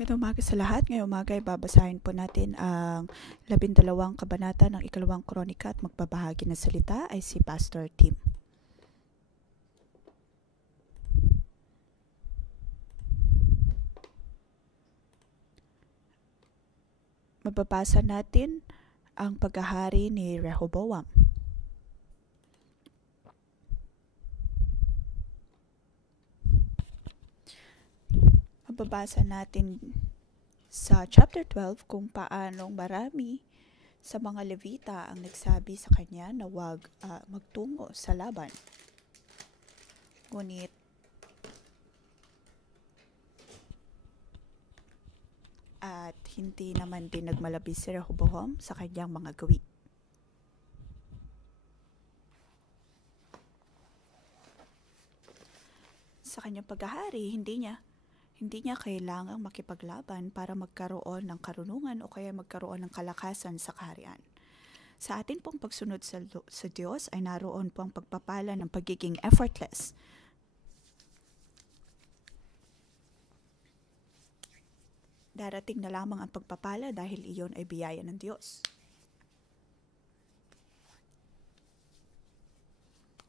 Magandang umaga sa lahat. Ngayong umaga ay babasahin po natin ang 12 kabanata ng 2 Kronika at magbabahagi ng salita ay si Pastor Tim. Mababasa natin ang paghahari ni Rehoboam. Mababasa natin sa chapter 12 kung paanong marami sa mga Levita ang nagsabi sa kanya na huwag magtungo sa laban. Ngunit at hindi naman din nagmalabis si Rehoboam sa kanyang mga gawi. Sa kanyang paghahari, hindi niya kailangang makipaglaban para magkaroon ng karunungan o kaya magkaroon ng kalakasan sa kaharian. Sa atin pong pagsunod sa Diyos ay naroon po ang pagpapala ng pagiging effortless. Darating na lamang ang pagpapala dahil iyon ay biyaya ng Diyos.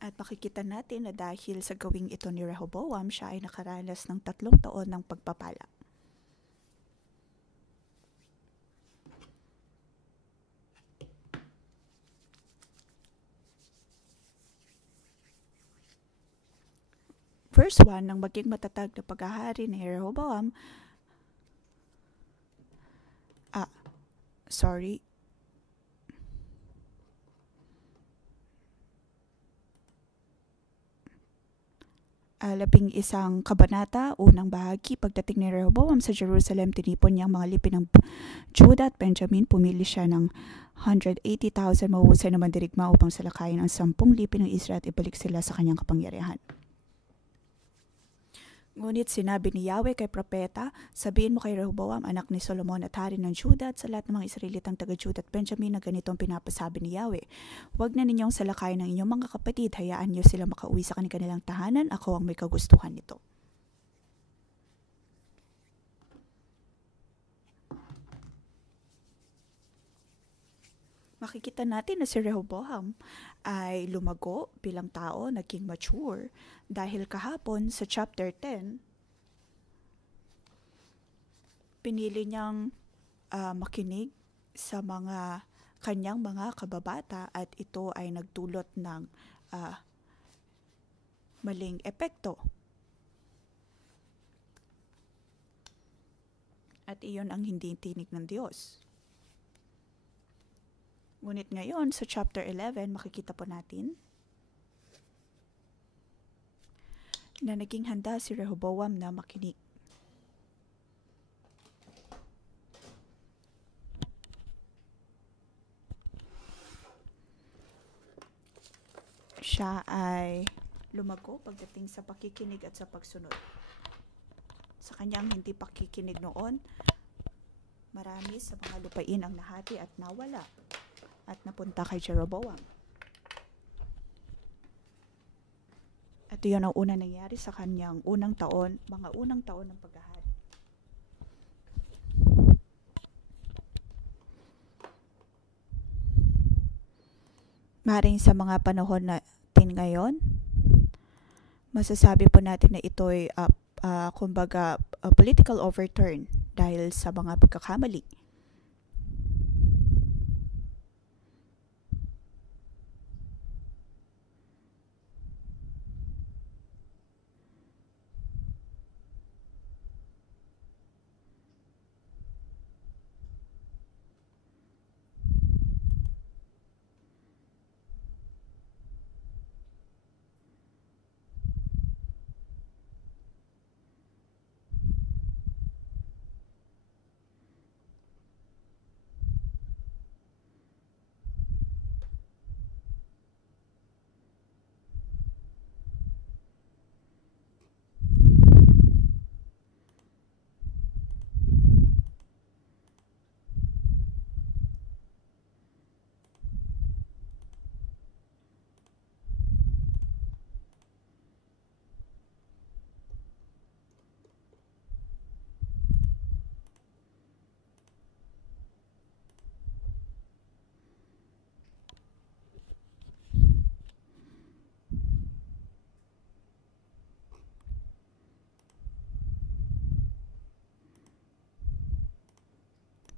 At makikita natin na dahil sa gawing ito ni Rehoboam, siya ay nakaranas ng 3 taon ng pagpapala. Verse 1, nang maging matatag na paghahari ni Rehoboam, labing isang kabanata, unang bahagi, pagdating ni Rehoboam sa Jerusalem, tinipon niya ang mga lipi ng Judah at Benjamin. Pumili siya ng 180,000 mahusay na mandirigma upang salakayin ang 10 lipi ng Israel at ibalik sila sa kanyang kapangyarihan. Ngunit sinabi ni Yahweh kay propeta, sabihin mo kay Rehoboam, anak ni Solomon at hari ng Judah, at sa lahat ng mga Israelitang taga-Judah at Benjamin na ganitong pinapasabi ni Yahweh. Huwag na ninyong salakayin ng inyong mga kapatid, hayaan niyo sila makauwi sa kanilang tahanan, ako ang may kagustuhan nito. Makikita natin na si Rehoboam ay lumago bilang tao, naging mature, dahil kahapon sa chapter 10, pinili niyang makinig sa kanyang mga kababata at ito ay nagdulot ng maling epekto. At iyon ang hindi tinig ng Diyos. Ngunit ngayon, sa chapter 11, makikita po natin na naging handa si Rehoboam na makinig. Siya ay lumago pagdating sa pakikinig at sa pagsunod. Sa kanyang hindi pakikinig noon, marami sa mga lupain ang nahati at nawala at napunta kay Jeroboam. At iyon ang unang nangyari sa kanyang mga unang taon ng paghahari. Maring sa mga panahon natin ngayon, masasabi po natin na ito'y political overturn dahil sa mga pagkakamali.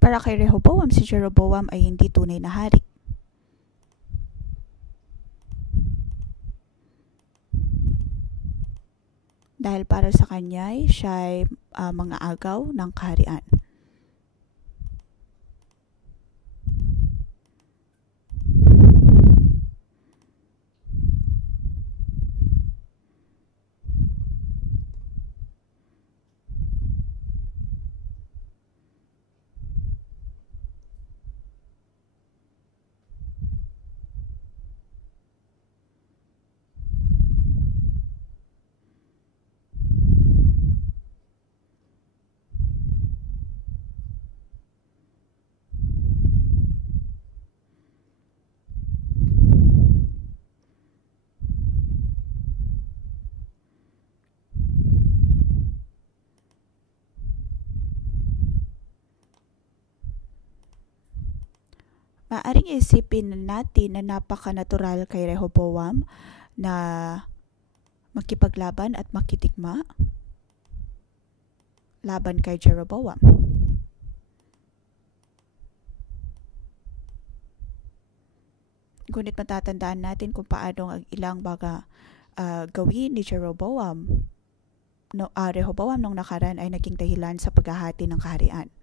Para kay Rehoboam, si Jeroboam ay hindi tunay na hari. Dahil para sa kanya, siya ay mga agaw ng kaharian. Maaring isipin natin na napaka-natural kay Rehoboam na makipaglaban at makitikma laban kay Jeroboam. Ngunit matatandaan natin kung paano ang ilang mga gawin ni Rehoboam nung nakaraan ay naging dahilan sa paghahati ng kaharian.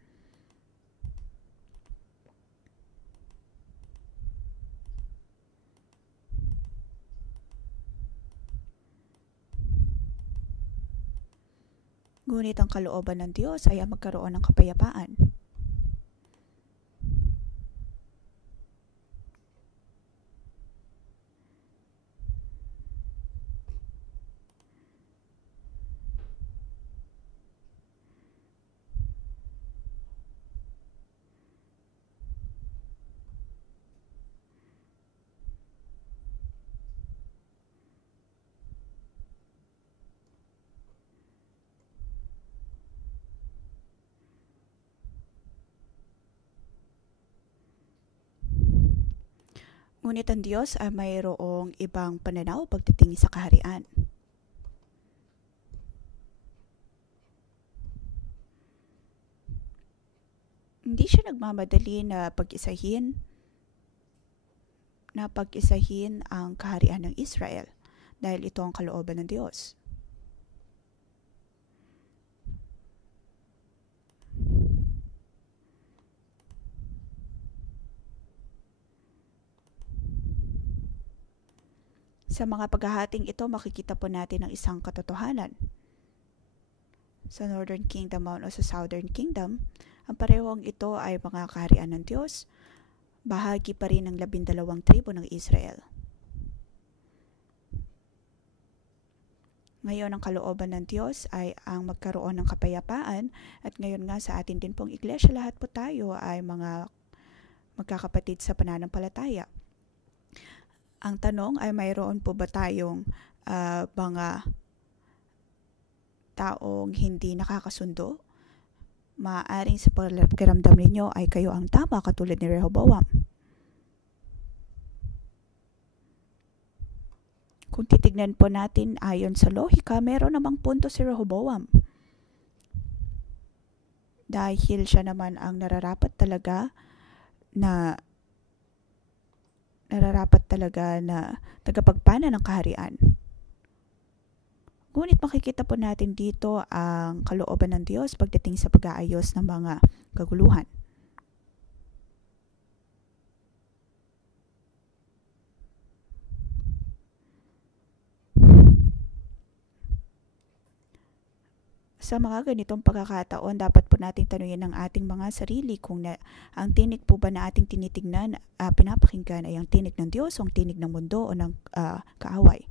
Ngunit ang kalooban ng Diyos ay ang magkaroon ng kapayapaan. Ngunit ang Diyos ay mayroong ibang pananaw pagdating sa kaharian. Hindi siya nagmamadali na pag-isahin ang kaharian ng Israel dahil ito ang kalooban ng Diyos. Sa mga paghahating ito, makikita po natin ang isang katotohanan. Sa Northern Kingdom o sa Southern Kingdom, ang parehong ito ay mga kaharian ng Diyos, bahagi pa rin ng 12 tribo ng Israel. Ngayon, ang kalooban ng Diyos ay ang magkaroon ng kapayapaan at ngayon nga sa atin din pong iglesia, lahat po tayo ay mga magkakapatid sa pananampalataya. Ang tanong ay mayroon po ba tayong mga taong hindi nakakasundo? Maaaring sa pakiramdam ninyo ay kayo ang tama katulad ni Rehoboam. Kung titignan po natin ayon sa lohika, meron namang punto si Rehoboam. Dahil siya naman ang nararapat talaga na tagapagpana ng kaharian. Ngunit makikita po natin dito ang kalooban ng Diyos pagdating sa pag-aayos ng mga kaguluhan. Sa mga ganitong pagkakataon, dapat po nating tanungin ang ating mga sarili kung ang tinig po ba na ating tinitignan, pinapakinggan ay ang tinig ng Diyos o ang tinig ng mundo o ng kaaway.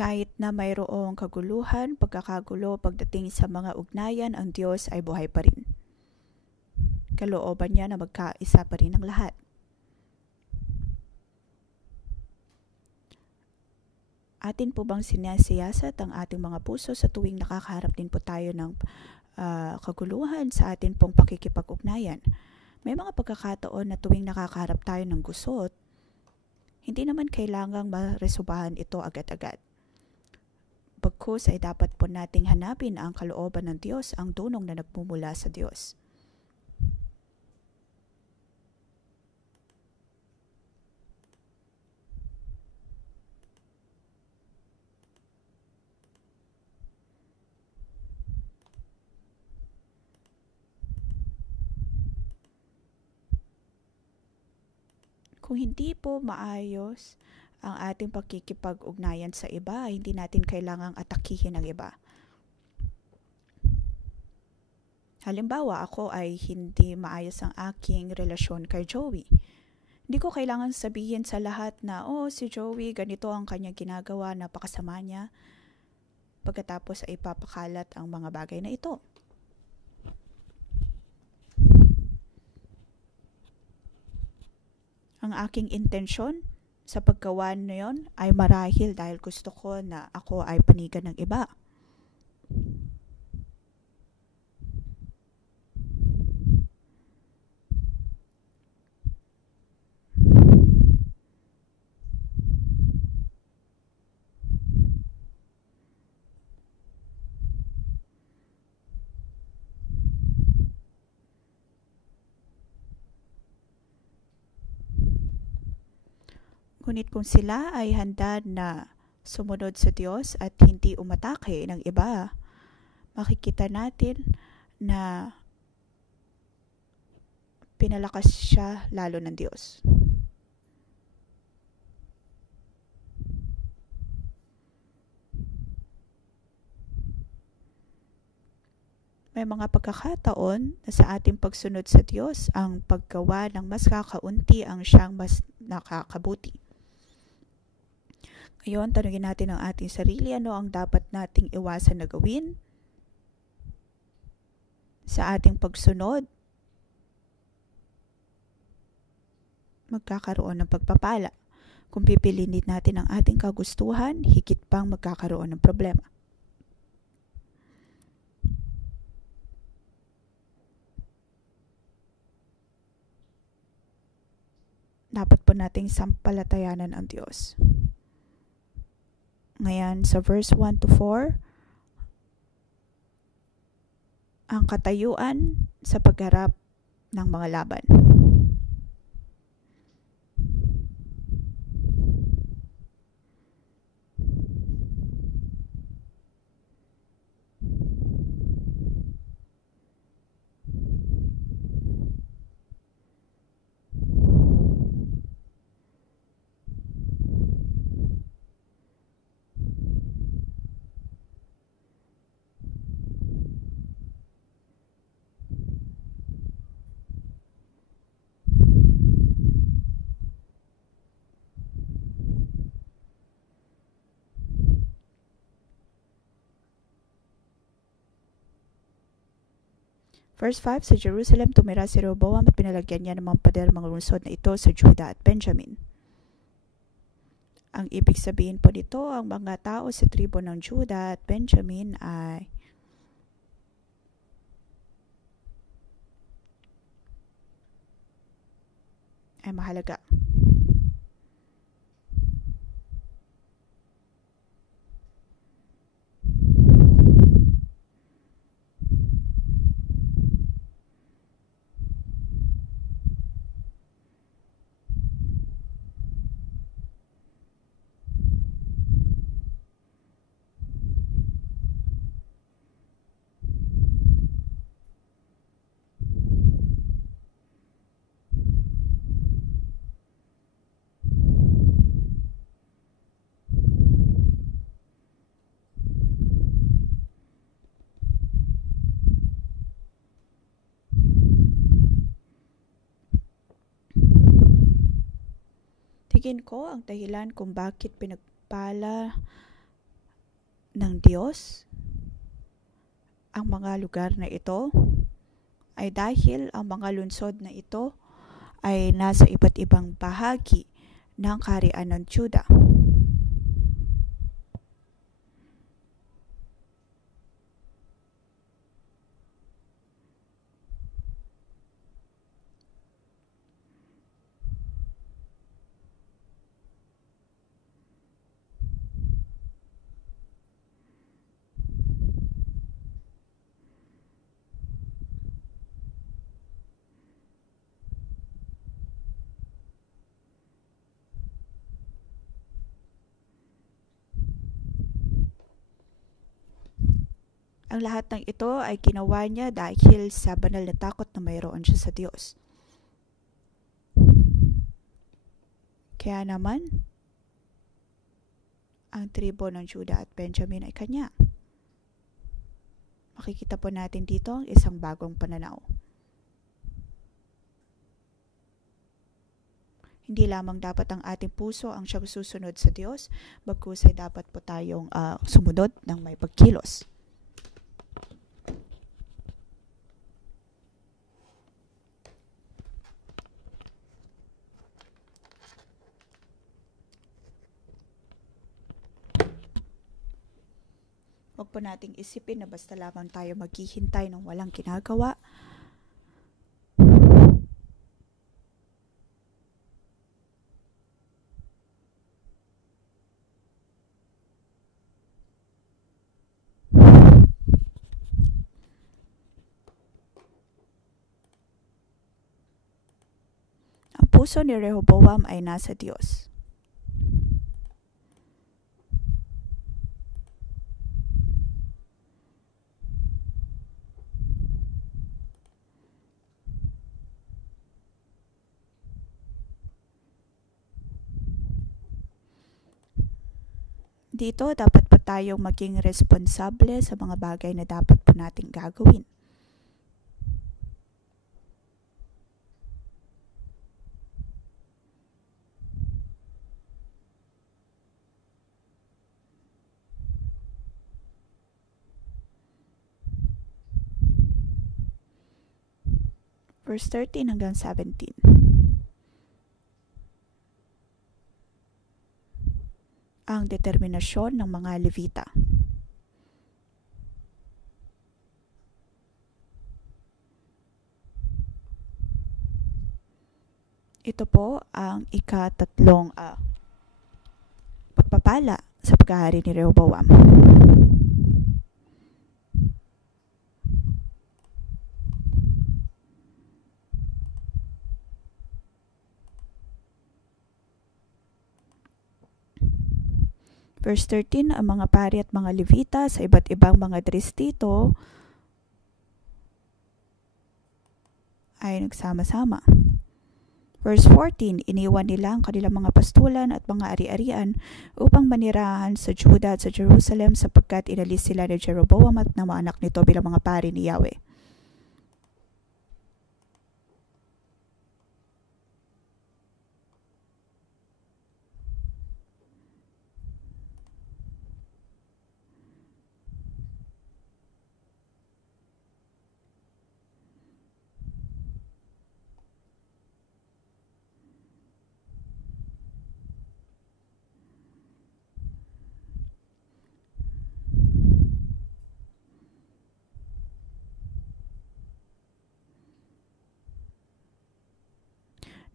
Kahit na mayroong kaguluhan, pagkakagulo pagdating sa mga ugnayan, ang Diyos ay buhay pa rin. Kalooban niya na magkaisa pa rin ang lahat. Atin po bang sinasiyasat ang ating mga puso sa tuwing nakakaharap din po tayo ng kaguluhan sa atin pong pakikipag-ugnayan? May mga pagkakataon na tuwing nakakaharap tayo ng gusot, hindi naman kailangang maresobahan ito agad-agad. Bagkus ay dapat po nating hanapin ang kalooban ng Diyos, ang dunong na nagmumula sa Diyos. Kung hindi po maayos ang ating pakikipag-ugnayan sa iba, hindi natin kailangang atakihin ang iba. Halimbawa, ako ay hindi maayos ang aking relasyon kay Joey. Hindi ko kailangan sabihin sa lahat na, si Joey, ganito ang kanyang ginagawa, napakasama niya. Pagkatapos ay ipapakalat ang mga bagay na ito. Ang aking intensyon sa paggawa na yon ay marahil dahil gusto ko na ako ay panigan ng iba. Ngunit kung sila ay handa na sumunod sa Diyos at hindi umatake ng iba, makikita natin na pinalakas siya lalo ng Diyos. May mga pagkakataon na sa ating pagsunod sa Diyos, ang paggawa ng mas kakaunti ang siyang mas nakakabuti. Ngayon, tanungin natin ang ating sarili, ano ang dapat nating iwasan na gawin sa ating pagsunod? Magkakaroon ng pagpapala. Kung pipiliin natin ang ating kagustuhan, higit pang magkakaroon ng problema. Dapat po nating sampalatayanan ang Diyos. Ngayon, sa verse 1 to 4, ang katayuan sa pagharap ng mga laban. Verse 5, sa Jerusalem tumira si Rehoboam at pinalagyan niya ng mga pader mga lungsod na ito sa Judah at Benjamin. Ang ibig sabihin po nito, ang mga tao sa tribo ng Judah at Benjamin ay mahalaga. Tingin ko ang dahilan kung bakit pinagpala ng Diyos ang mga lugar na ito ay dahil ang mga lungsod na ito ay nasa iba't ibang bahagi ng kaharian ng Juda. Ang lahat ng ito ay ginawa niya dahil sa banal na takot na mayroon siya sa Diyos. Kaya naman, ang tribo ng Juda at Benjamin ay kanya. Makikita po natin dito ang isang bagong pananaw. Hindi lamang dapat ang ating puso ang siyang susunod sa Diyos, bagkus ay dapat po tayong sumunod ng may pagkilos. Huwag po nating isipin na basta lamang tayo maghihintay ng walang ginagawa. Ang puso ni Rehoboam ay nasa Diyos. Dito, dapat pa tayong maging responsable sa mga bagay na dapat po nating gagawin. Verse 13 hanggang 17. Ang determinasyon ng mga Levita. Ito po ang ikatatlong pagpapala sa paghahari ni Rehoboam. Verse 13, ang mga pari at mga Levita sa iba't ibang mga distrito ay nagsama-sama. Verse 14, iniwan nila ang kanilang mga pastulan at mga ari-arian upang manirahan sa Juda at sa Jerusalem sapagkat inalis sila ni Jeroboam at ng mga anak nito bilang mga pari ni Yahweh.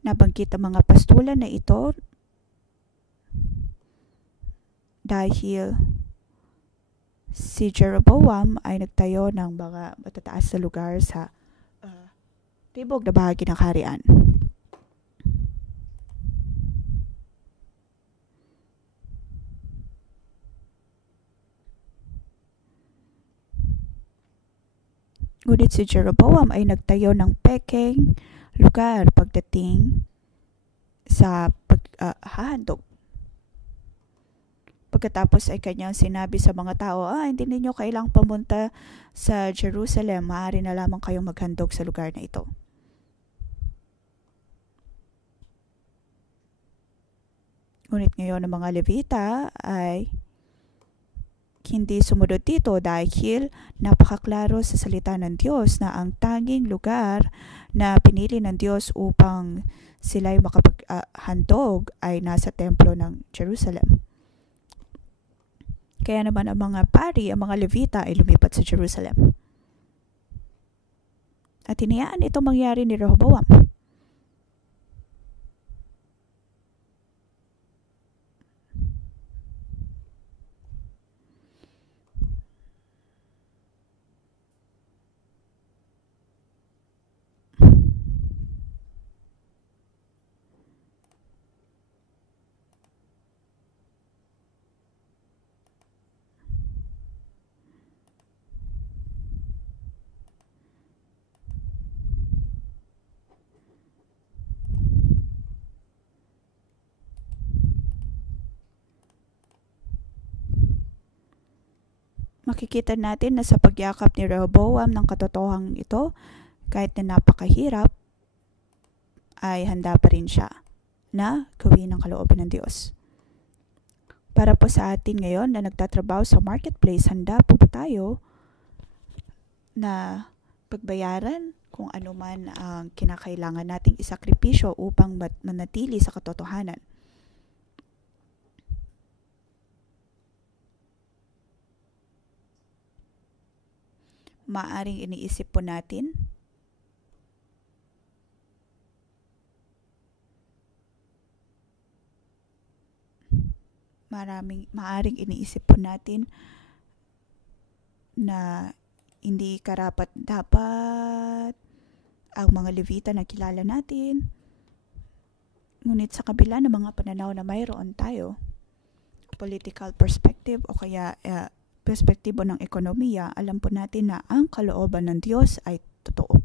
Nabanggit ang mga pastulan na ito dahil si Jeroboam ay nagtayo ng mga matataas na lugar sa tibok na bahagi ng kaharian. Ngunit si Jeroboam ay nagtayo ng pekeng lugar pagdating sa paghahandog. Pagkatapos ay kanyang sinabi sa mga tao, hindi ninyo kailang pumunta sa Jerusalem, maaari na lamang kayong maghandog sa lugar na ito. Ngunit ngayon ang mga Levita ay hindi sumunod dito dahil napakaklaro sa salita ng Diyos na ang tanging lugar na pinili ng Diyos upang sila'y makapaghandog ay nasa templo ng Jerusalem. Kaya naman ang mga pari, ang mga Levita ay lumipat sa Jerusalem. At hinayaan itong mangyari ni Rehoboam. Makikita natin na sa pagyakap ni Rehoboam ng katotohanan ito, kahit na napakahirap, ay handa pa rin siya na gawin ang kalooban ng Diyos. Para po sa atin ngayon na nagtatrabaho sa marketplace, handa po ba tayo na pagbayaran kung ano man ang kinakailangan nating isakripisyo upang manatili sa katotohanan? Maaring iniisip po natin maaring iniisip po natin na hindi karapat-dapat ang mga Levita na kilala natin. Ngunit sa kabila ng mga pananaw na mayroon tayo, political perspective o kaya perspektibo ng ekonomiya, alam po natin na ang kalooban ng Diyos ay totoo.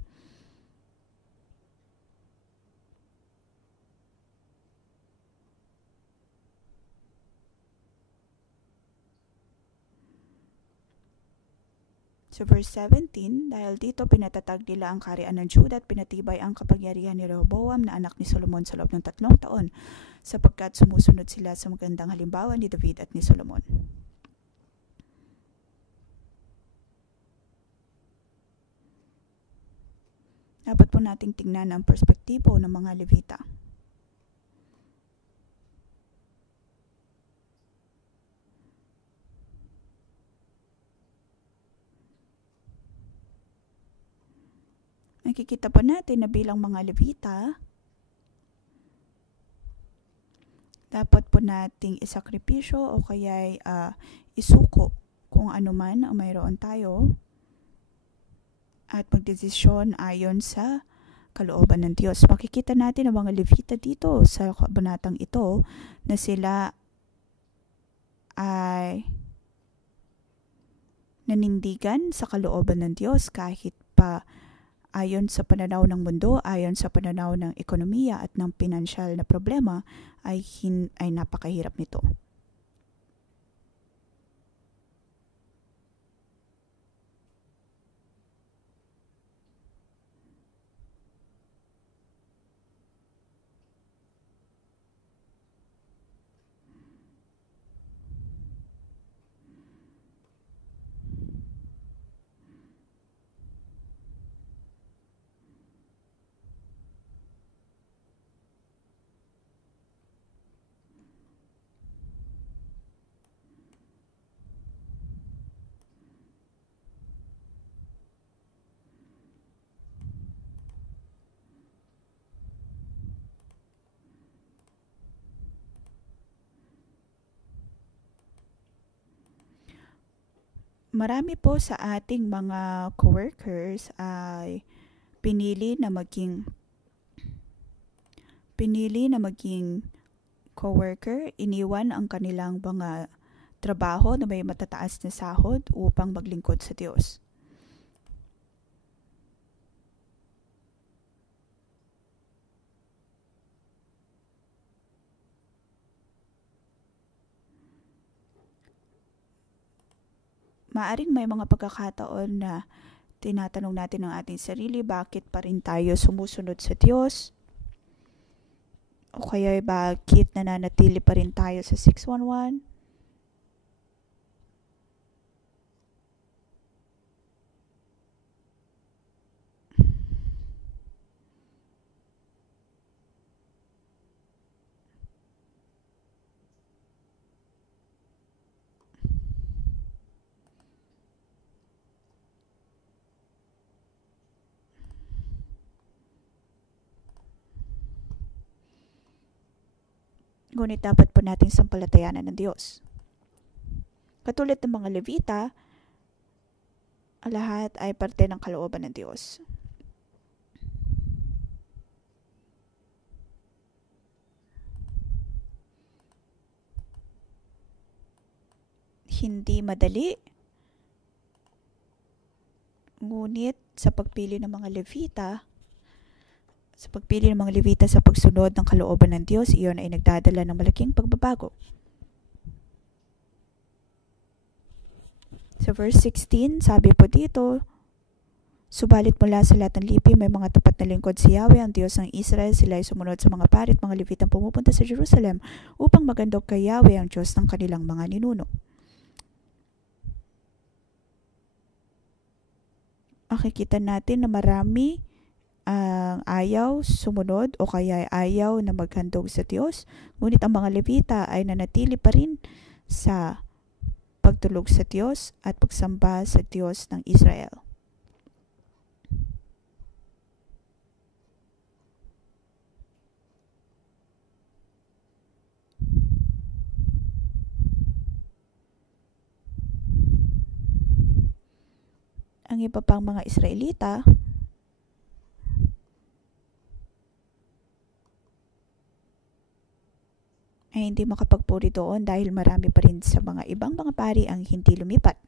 So verse 17, dahil dito pinatatag nila ang kaharian ng Juda at pinatibay ang kapangyarihan ni Rehoboam na anak ni Solomon sa loob ng 3 taon, sapagkat sumusunod sila sa magandang halimbawa ni David at ni Solomon. Dapat po nating tingnan ang perspektibo ng mga Levita. Nakikita po natin na bilang mga Levita, dapat po nating isakripisyo o kaya isuko kung ano man ang mayroon tayo at magdesisyon ayon sa kalooban ng Diyos. Makikita natin ang mga Levita dito sa kabanatang ito na sila ay nanindigan sa kalooban ng Diyos kahit pa ayon sa pananaw ng mundo, ayon sa pananaw ng ekonomiya at ng pinansyal na problema ay napakahirap nito. Marami po sa ating mga coworkers ay pinili na maging coworker, iniwan ang kanilang mga trabaho na may matataas na sahod upang maglingkod sa Diyos. Maaring may mga pagkakataon na tinatanong natin ang ating sarili, bakit pa rin tayo sumusunod sa Diyos? O kaya bakit nananatili pa rin tayo sa 611? Ngunit dapat po nating sampalatayanan ng Diyos. Katulad ng mga Levita, lahat ay parte ng kalooban ng Diyos. Hindi madali, ngunit sa pagpili ng mga Levita, sa pagsunod ng kalooban ng Diyos, iyon ay nagdadala ng malaking pagbabago. Sa verse 16, sabi po dito, subalit mula sa lahat ng lipi, may mga tapat na lingkod si Yahweh, ang Diyos ng Israel. Sila ay sumunod sa mga pari at mga Levitang pumupunta sa Jerusalem upang magandog kay Yahweh, ang Diyos ng kanilang mga ninuno. Makikita natin na marami ang ayaw sumunod o kaya ayaw na maghandog sa Diyos. Ngunit ang mga Levita ay nanatili pa rin sa pagtulog sa Diyos at pagsamba sa Diyos ng Israel. Ang iba pang mga Israelita ay hindi makapagpuri doon dahil marami pa rin sa mga ibang mga pari ang hindi lumipat.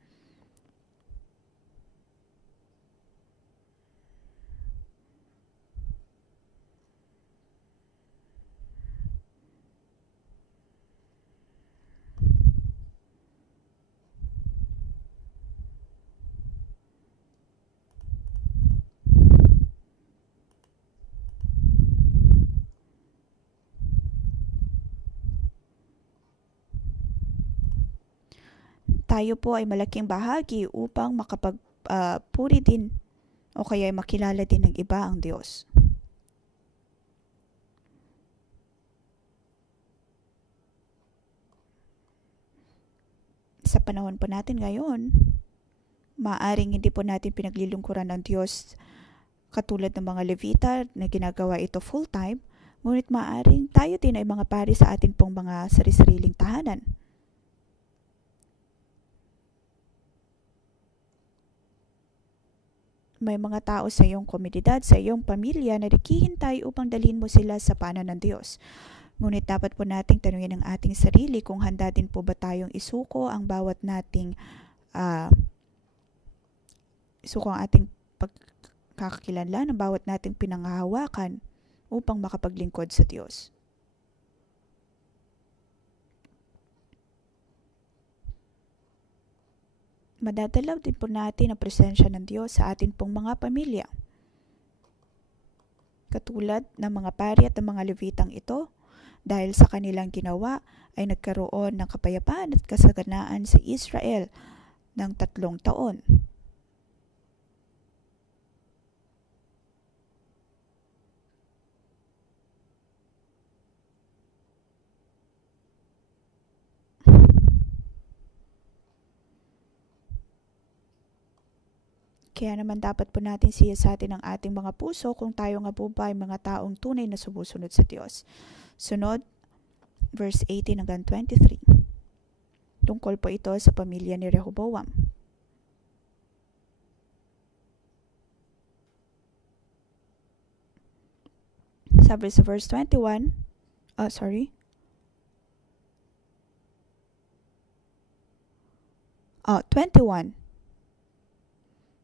Tayo po ay malaking bahagi upang makapagpuri din o kaya ay makilala din ng iba ang Diyos. Sa panahon po natin ngayon, maaring hindi po natin pinaglilingkuran ng Diyos katulad ng mga Levita na ginagawa ito full-time, ngunit maaring tayo din ay mga pari sa atin pong mga sari-sariling tahanan. May mga tao sa iyong komunidad, sa iyong pamilya na naghihintay upang dalhin mo sila sa paanan ng Diyos. Ngunit dapat po nating tanungin ang ating sarili kung handa din po ba tayong isuko ang bawat nating ang ating pagkakakilanlan, ang bawat nating pinanghahawakan upang makapaglingkod sa Diyos. Madadalaw din po natin ang presensya ng Diyos sa atin pong mga pamilya. Katulad ng mga pari at ng mga Levitang ito, dahil sa kanilang ginawa ay nagkaroon ng kapayapaan at kasaganaan sa Israel ng 3 taon. Kaya naman dapat po natin siyasatin ang ating mga puso kung tayo nga po ba ay mga taong tunay na sumusunod sa Diyos. Sunod, verse 18 hanggang 23. Tungkol po ito sa pamilya ni Rehoboam. Sabi sa verse 21, 21.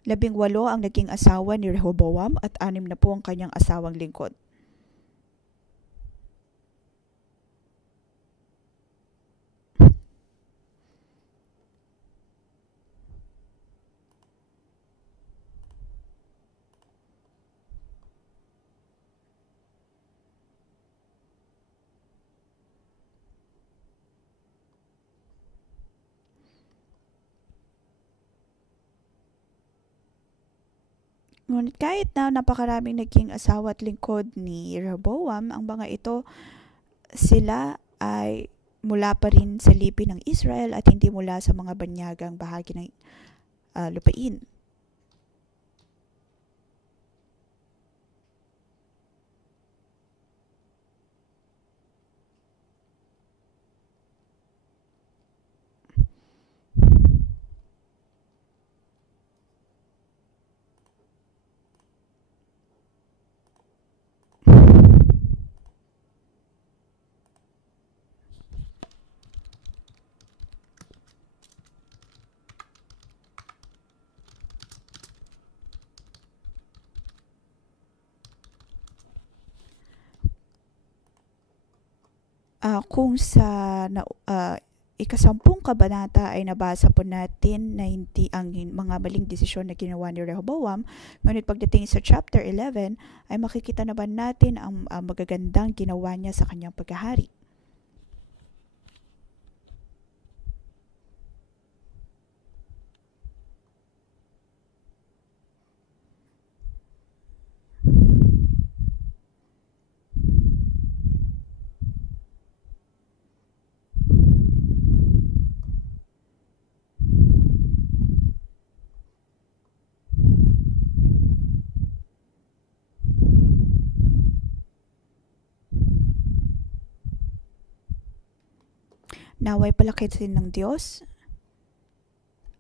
18 ang naging asawa ni Rehoboam at 6 na po ang kanyang asawang lingkod. Ngunit kahit na napakaraming naging asawa at lingkod ni Rehoboam, ang mga ito, sila ay mula pa rin sa lipi ng Israel at hindi mula sa mga banyagang bahagi ng lupain. Kung sa ikasampung kabanata ay nabasa po natin na hindi ang mga maling desisyon na ginawa ni Rehoboam, ngunit pagdating sa chapter 11 ay makikita naman natin ang magagandang ginawa niya sa kanyang paghahari. Naway palakitin ng Diyos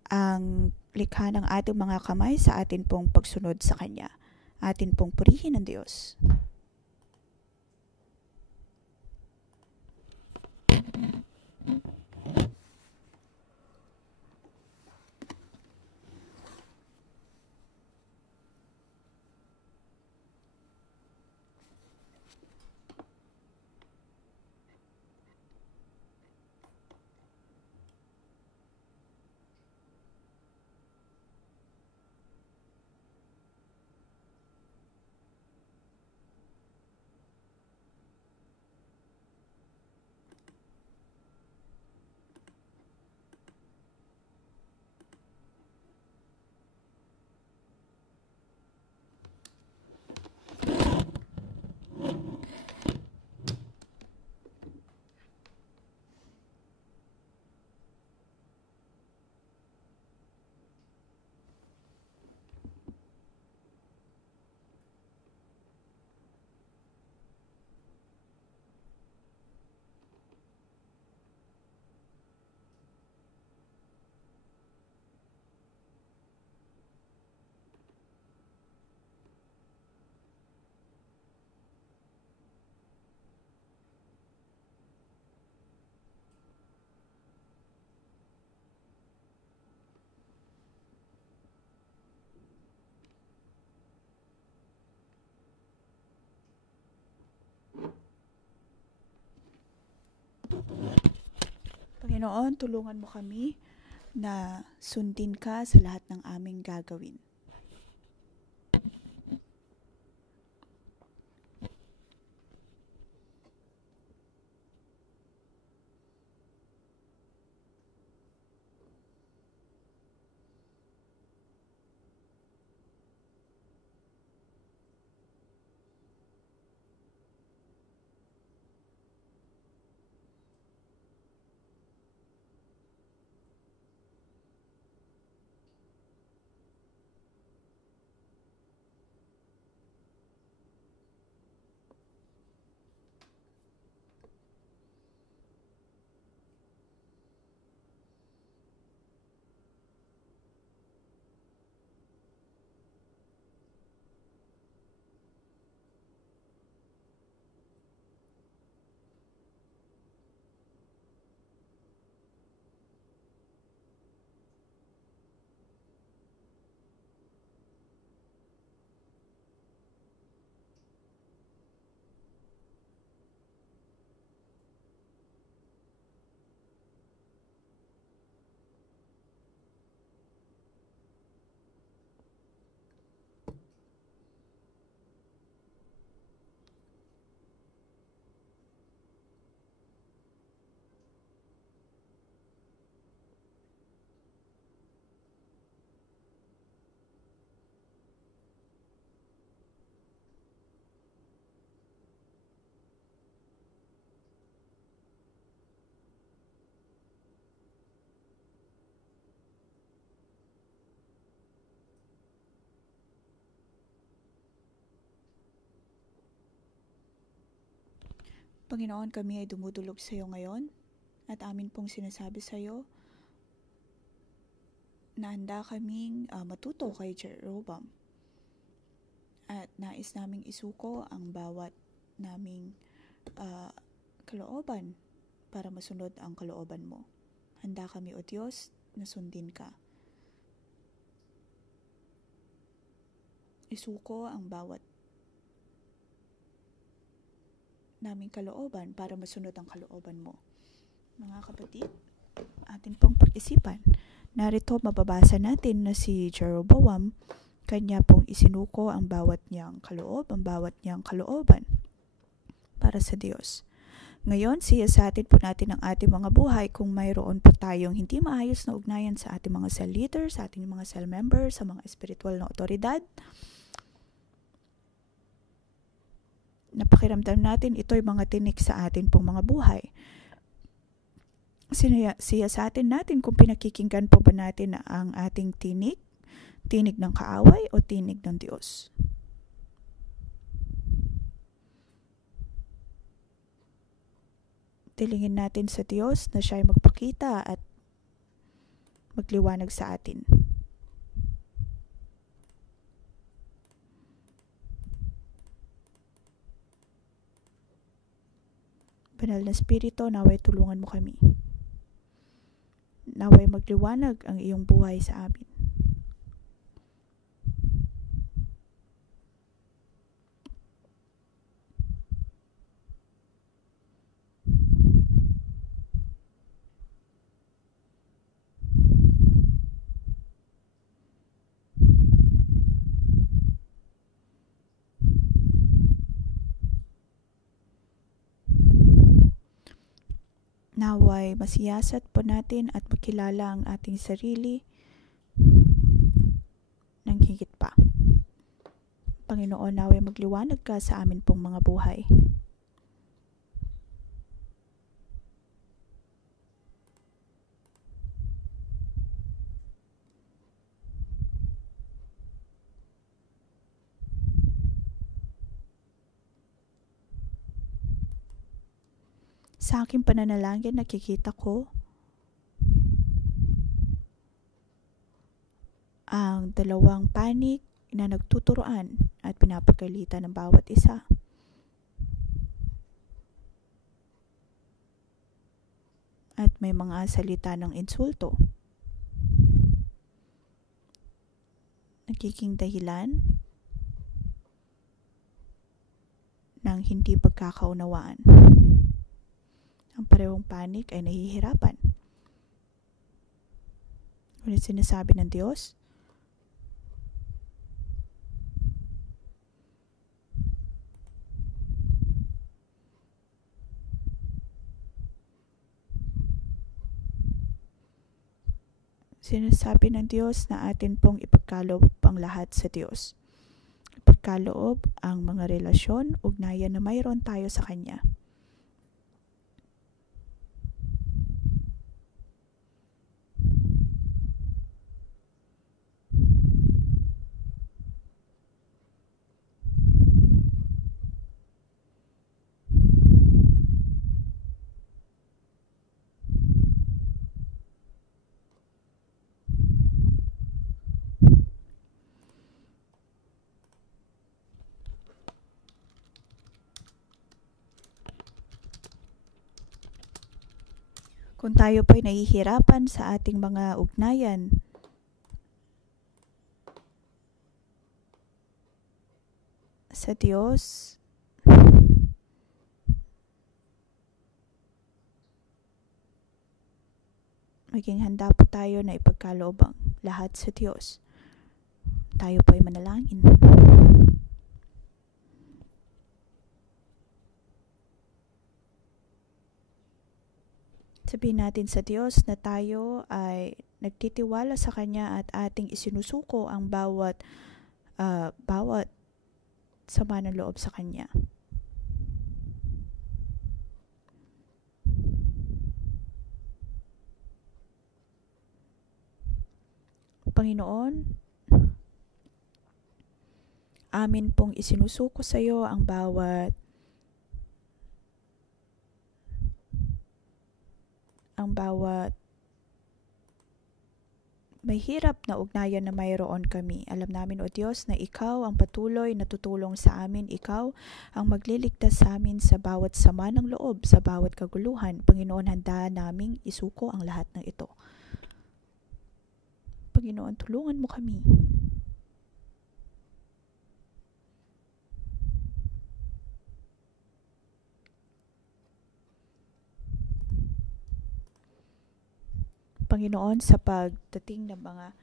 ang likha ng ating mga kamay sa atin pong pagsunod sa Kanya. Atin pong purihin ang Diyos. Panginoon, tulungan mo kami na sundin ka sa lahat ng aming gagawin. Panginoon, kami ay dumudulog sa iyo ngayon at amin pong sinasabi sa iyo na handa kaming matuto kay Jeroboam at nais naming isuko ang bawat naming kalooban para masunod ang kalooban mo. Handa kami, O Diyos, na sundin ka. Isuko ang bawat naming kalooban para masunod ang kalooban mo. Mga kapatid, atin pong pag-isipan. Narito mababasa natin na si Jeroboam, kanya pong isinuko ang bawat niyang kaloob, ang bawat niyang kalooban para sa Diyos. Ngayon, siyasatin po natin ang ating mga buhay kung mayroon po tayong hindi maayos na ugnayan sa ating mga cell leaders, sa ating mga cell members, sa mga espiritual na otoridad. Napakiramdam natin ito'y mga tinik sa atin pong mga buhay. Siyasatin natin kung pinakikinggan po ba natin ang ating tinig ng kaaway o tinig ng Diyos. Tilingin natin sa Diyos na siya'y magpakita at magliwanag sa atin. Banal na Espiritu, naway tulungan mo kami. Naway magliwanag ang iyong buhay sa amin. Naway masiyasat po natin at makilala ang ating sarili ng higit pa. Panginoon, naway magliwanag ka sa amin pong mga buhay. Sa aking pananalangin, nakikita ko ang dalawang panig na nagtuturoan at pinapagalitan ng bawat isa. At may mga salita ng insulto. Nagiging dahilan ng hindi pagkakaunawaan. Ang parehong panig ay nahihirapan. Ngunit sinasabi ng Diyos, na atin pong ipagkaloob ang lahat sa Diyos. Ipagkaloob ang mga relasyon, ugnayan na mayroon tayo sa Kanya. Kung tayo po'y nahihirapan sa ating mga ugnayan, sa Diyos, maging handa po tayo na ipagkaloob ang lahat sa Diyos. Tayo po'y manalangin. Sabihin natin sa Diyos na tayo ay nagtitiwala sa Kanya at ating isinusuko ang bawat sama ng loob sa Kanya. Panginoon, amin pong isinusuko sa iyo ang bawat may hirap na ugnayan na mayroon kami. Alam namin, O Diyos, na Ikaw ang patuloy na tutulong sa amin. Ikaw ang magliligtas sa amin sa bawat sama ng loob, sa bawat kaguluhan. Panginoon, handa naming isuko ang lahat ng ito. Panginoon, tulungan mo kami. Panginoon, sa pagdating ng mga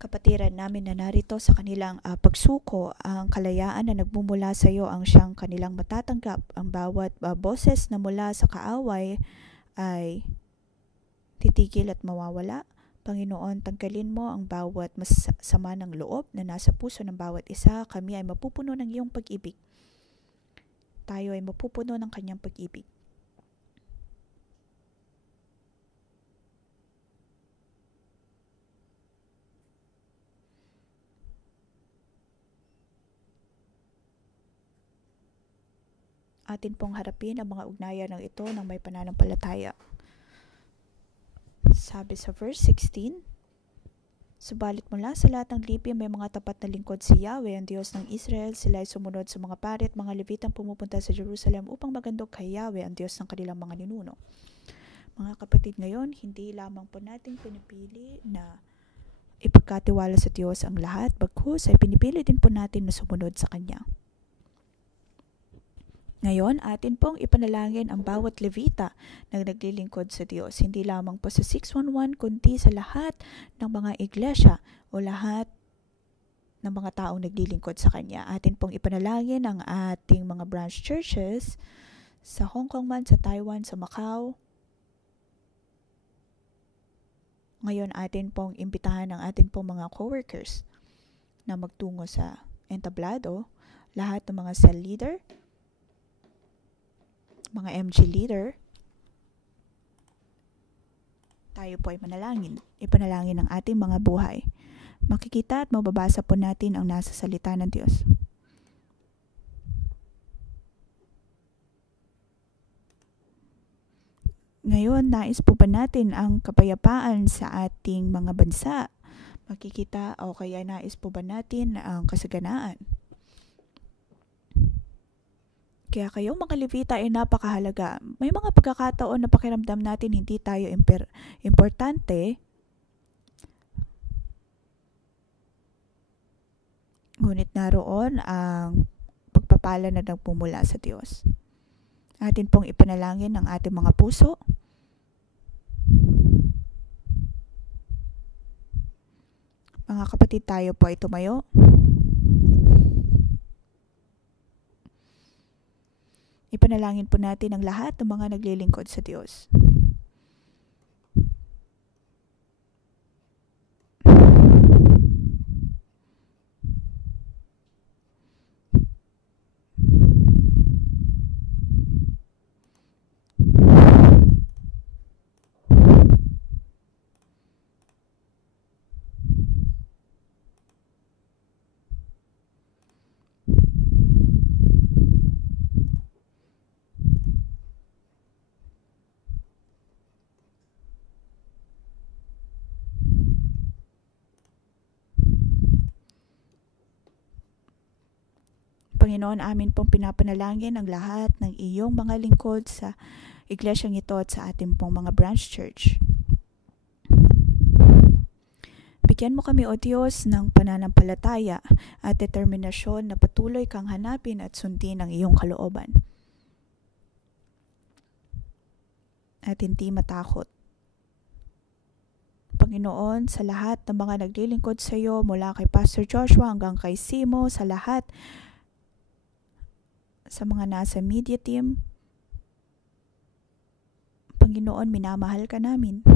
kapatiran namin na narito sa kanilang pagsuko, ang kalayaan na nagmumula sa iyo ang siyang kanilang matatanggap. Ang bawat boses na mula sa kaaway ay titigil at mawawala. Panginoon, tanggalin mo ang bawat masama ng loob na nasa puso ng bawat isa. Kami ay mapupuno ng iyong pag-ibig. Tayo ay mapupuno ng kanyang pag-ibig. Atin pong harapin ang mga ugnayan ng ito ng may pananampalataya. Sabi sa verse 16, subalit mula sa lahat ng lipi may mga tapat na lingkod si Yahweh, ang Diyos ng Israel. Sila ay sumunod sa mga pari at mga Levitang pumupunta sa Jerusalem upang magandog kay Yahweh, ang Diyos ng kanilang mga ninuno. Mga kapatid, ngayon, hindi lamang po nating pinipili na ipagkatiwala sa Diyos ang lahat, bagkus ay pinipili din po natin na sumunod sa Kanya. Ngayon, atin pong ipanalangin ang bawat Levita na naglilingkod sa Diyos. Hindi lamang po sa 611, kundi sa lahat ng mga iglesia o lahat ng mga taong naglilingkod sa Kanya. Atin pong ipanalangin ang ating mga branch churches sa Hong Kong man, sa Taiwan, sa Macau. Ngayon, atin pong imbitahan ang atin pong mga co-workers na magtungo sa entablado, lahat ng mga cell leader, mga MG leader. Tayo po ay manalangin. Ipanalangin ang ating mga buhay. Makikita at mababasa po natin ang nasa salita ng Diyos. Ngayon, nais po ba natin ang kapayapaan sa ating mga bansa? Makikita o kaya nais po ba natin ang kasaganaan? Kaya kayong mga Levita ay napakahalaga. May mga pagkakataon na pakiramdam natin hindi tayo importante. Ngunit naroon ang pagpapala na nagmumula sa Diyos. Atin pong ipanalangin ang ating mga puso. Mga kapatid, tayo po ay tumayo. Ipanalangin po natin ang lahat ng mga naglilingkod sa Diyos. Panginoon, amin pong pinapanalangin ang lahat ng iyong mga lingkod sa iglesyang ito at sa ating pong mga branch church. Bigyan mo kami, O Diyos, ng pananampalataya at determinasyon na patuloy kang hanapin at sundin ang iyong kalooban. At hindi matakot. Panginoon, sa lahat ng mga naglilingkod sa iyo, mula kay Pastor Joshua hanggang kay Simo, sa lahat sa mga nasa media team, Panginoon, minamahal ka namin.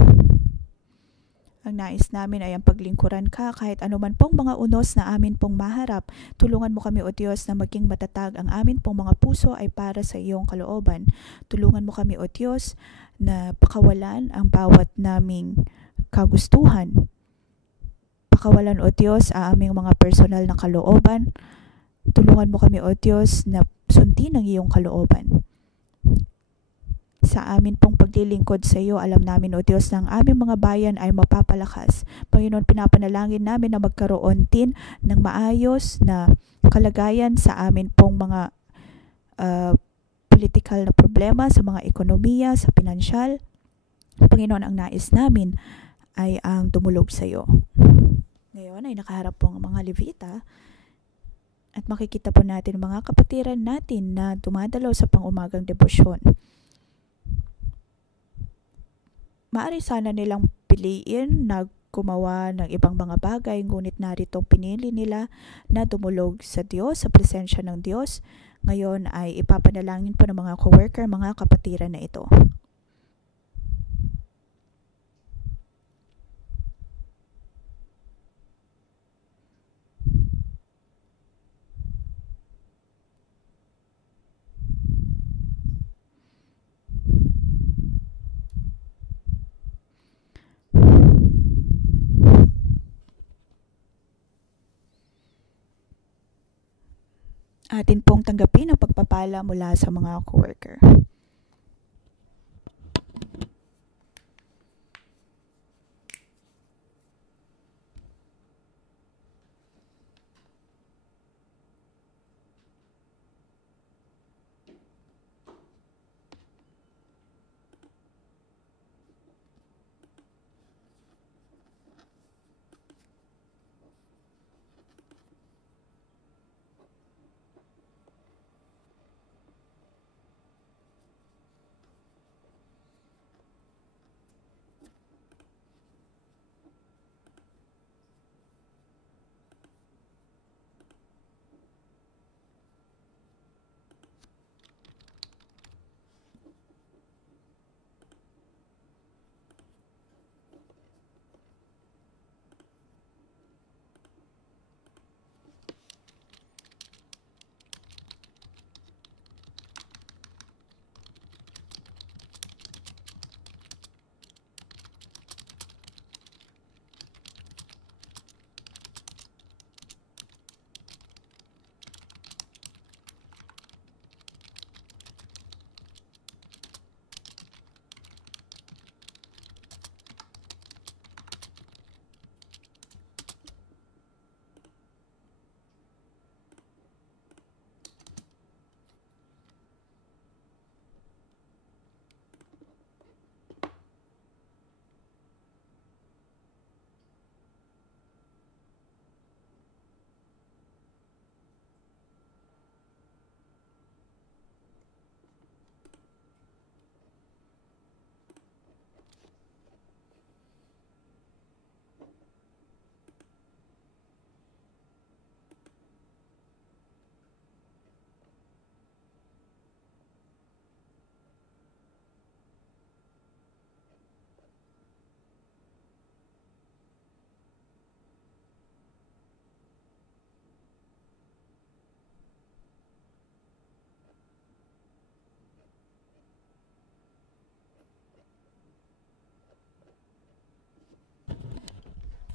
Ang nais namin ay ang paglingkuran ka kahit anuman pong mga unos na amin pong maharap. Tulungan mo kami, O Diyos, na maging matatag ang amin pong mga puso ay para sa iyong kalooban. Tulungan mo kami, O Diyos, na pakawalan ang bawat naming kagustuhan. Pakawalan, O Diyos, ang aming mga personal na kalooban. Tulungan mo kami, O Diyos, na sundin ang iyong kalooban. Sa amin pong paglilingkod sa iyo, alam namin, O Diyos, na ang aming mga bayan ay mapapalakas. Panginoon, pinapanalangin namin na magkaroon din ng maayos na kalagayan sa amin pong mga political na problema, sa mga ekonomiya, sa pinansyal. Panginoon, ang nais namin ay ang tumulog sa iyo. Ngayon ay nakaharap po ang mga Levita. At makikita po natin mga kapatiran natin na dumadalaw sa pang-umagang debosyon. Maaari sana nilang piliin na gumawa ng ibang mga bagay, ngunit narito pinili nila na dumulog sa Diyos, sa presensya ng Diyos. Ngayon ay ipapanalangin po ng mga coworker, mga kapatiran na ito. Atin pong tanggapin ang pagpapala mula sa mga coworker.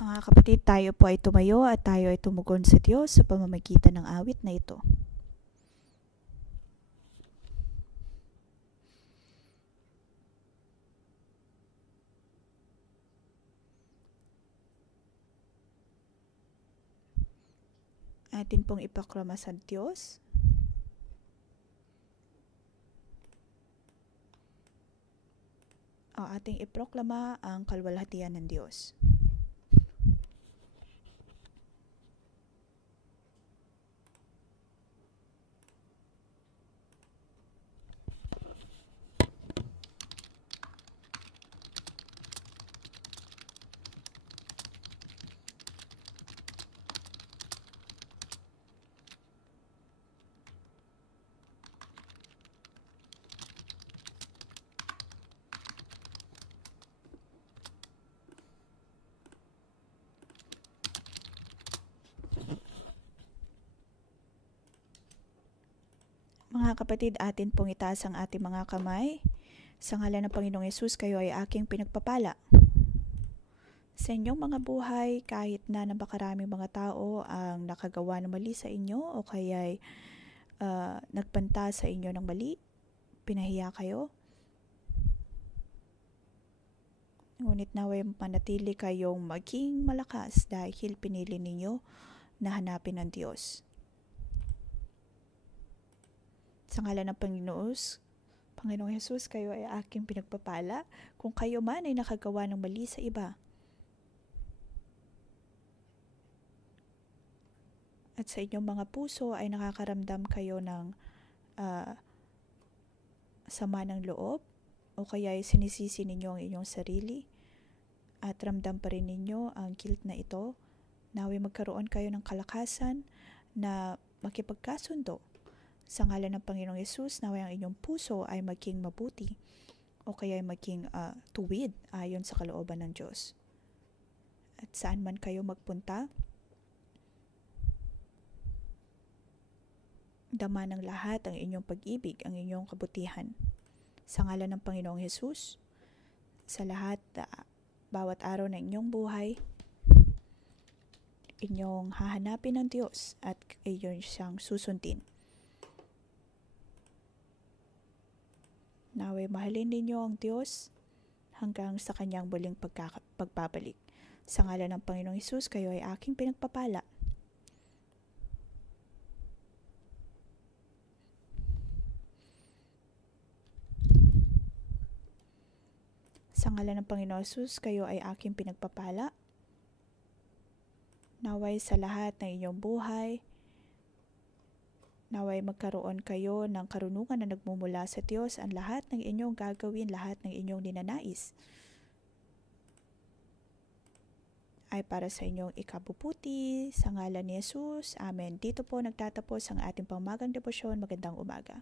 Mga kapatid, tayo po ay tumayo at tayo ay tumugon sa Diyos sa pamamagitan ng awit na ito. Atin pong ipaklama sa Diyos. O ating iproklama ang kalwalhatian ng Diyos. Mga kapatid, atin pong itaas ang ating mga kamay. Sa ngalan ng Panginoong Yesus, kayo ay aking pinagpapala. Sa inyong mga buhay, kahit na napakaraming mga tao ang nakagawa ng mali sa inyo o kaya nagpanta sa inyo ng mali, pinahiya kayo, ngunit naway manatili kayong maging malakas dahil pinili ninyo na hanapin ang Diyos. Sa ngalan ng Panginoong Yesus, kayo ay aking pinagpapala kung kayo man ay nakagawa ng mali sa iba. At sa inyong mga puso ay nakakaramdam kayo ng sama ng loob o o kaya ay sinisisi ninyo ang inyong sarili at ramdam pa rin ninyo ang guilt na ito, naway magkaroon kayo ng kalakasan na makipagkasundo. Sa ngalan ng Panginoong Yesus, naway ang inyong puso ay maging mabuti o kaya ay maging tuwid ayon sa kalooban ng Diyos. At saan man kayo magpunta, dama ng lahat ang inyong pag-ibig, ang inyong kabutihan. Sa ngalan ng Panginoong Yesus, sa lahat, bawat araw ng inyong buhay, inyong hahanapin ng Diyos at iyon siyang susundin. Naway mahalin ninyo ang Diyos hanggang sa kanyang muling pagbabalik. Sa ngalan ng Panginoong Hesus, kayo ay aking pinagpapala. Sa ngalan ng Panginoong Hesus, kayo ay aking pinagpapala. Naway sa lahat ng inyong buhay, naway magkaroon kayo ng karunungan na nagmumula sa Diyos. Ang lahat ng inyong gagawin, lahat ng inyong ninanais ay para sa inyong ikabubuti. Sa ngalan ni Jesus, Amen. Dito po nagtatapos ang ating pamagang debosyon. Magandang umaga.